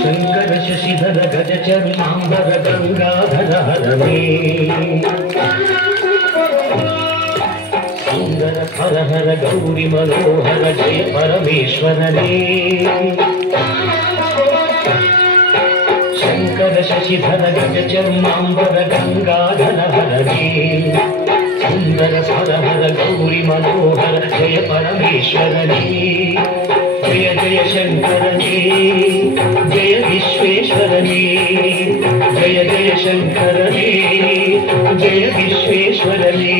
शंकर शशिधर गज चर्मांबर गंगाधर हरणे सुंदर हर हर गौरी मनोहर जय परमेश्वरने शंकर शशिधर गज चर्मांबर गंगाधर हरणे सुंदर हर हर गौरी मनोहर जय परमेश्वरने जय जय शंकरने जय विश्वेश्वरने जय जय शंकरने जय विश्वेश्वरने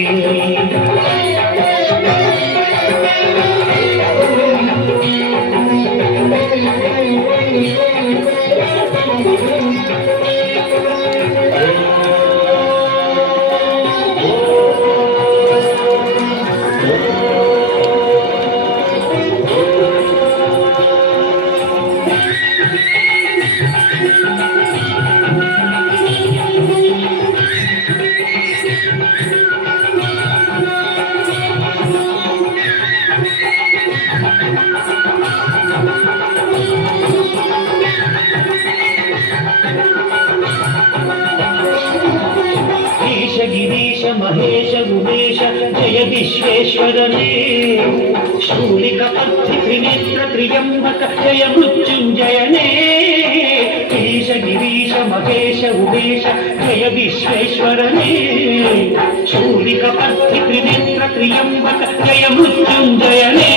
गिरीश महेश उमेश जय विश्वेश्वरने शूलिकपद्धि त्रिनेत्र त्र्यंबक जय मृत्युंजयने ईश गिरीश महेश उमेश जय विश्वेश्वरने शूलिकपद्धि त्रिनेत्र त्र्यंबक जय मृत्युंजयने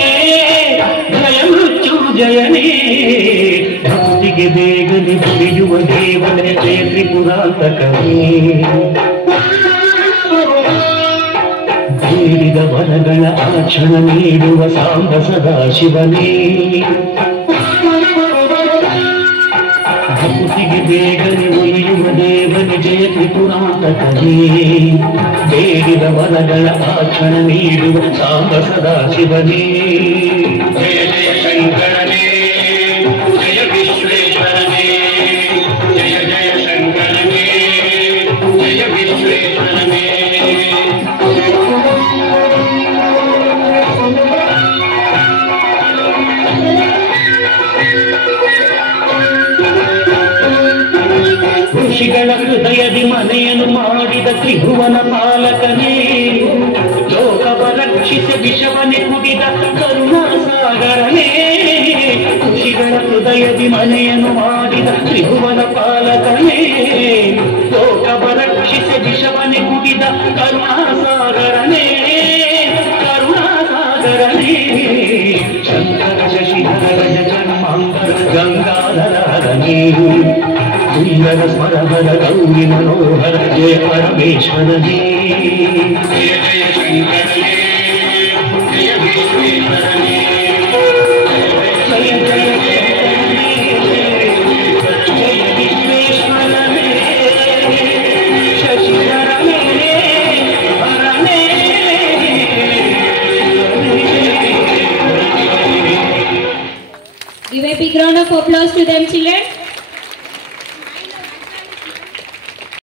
जय मृत्युंजयने भक्तिಗೆ ಬೇಗನೆ ತಿಳಿಯುವ ದೇವನೇ ಜಯ ತ್ರಿಪುರಾಂತಕನೇ ಬೇಡಿದ ವರಗಳ ಆಕ್ಷಣ ನೀಡುವ ಸಾಂಬ ಸದಾಶಿವನೇ ಭಕ್ತಿಗೆ ಬೇಗನೆ ಒಲಿಯುವ ದೇವನೇ ಜಯ ತ್ರಿಪುರಾಂತಕನೇ ಬೇಡಿದ ವರಗಳ ಆಕ್ಷಣ ನೀಡುವ ಸಾಂಬ ಸದಾಶಿವನೇ ಜಯ ಜಯ ಶಂಕರನೇ ಜಯ ವಿಶ್ವೇಶ್ವರನೇ ಜಯ ಜಯ ಶಂಕರನೇ ಜಯ ವಿಶ್ವೇಶ್ವರನೇ ಋಷಿಗಳ ಹೃದಯದಿ ಮನೆಯನ್ನು ಮಾಡಿದ ತ್ರಿಭುವನ ಪಾಲಕನೇ ಲೋಕವ ರಕ್ಷಿಸಿ ವಿಷವನೆ ಕುಡಿದ ಕರುಣಾಸಾಗರನೇ ಋಷಿಗಳ ಹೃದಯದಿ ಮನೆಯನ್ನು ಮಾಡಿದ ತ್ರಿಭುವನ ಪಾಲಕನೇ ಲೋಕವ ರಕ್ಷಿಸಿ ವಿಷವನೆ ಕುಡಿದ ಕರುಣಾಸಾಗರನೇ ಕರುಣಾಸಾಗರನೇ ಶಂಕರ ಶಶಿಧರ ಗಜ ಚರ್ಮಾಂಬರ ಗಂಗಾಧರ ಹರನೇ सुंदर स्मरहर गौरी मनोहर जय परमेश्वरने जय जय शंकरने जय विश्वेश्वरने जय जय जय विश्वेश्वरने शशिधरने हरणे Give a big round of applause to them, children.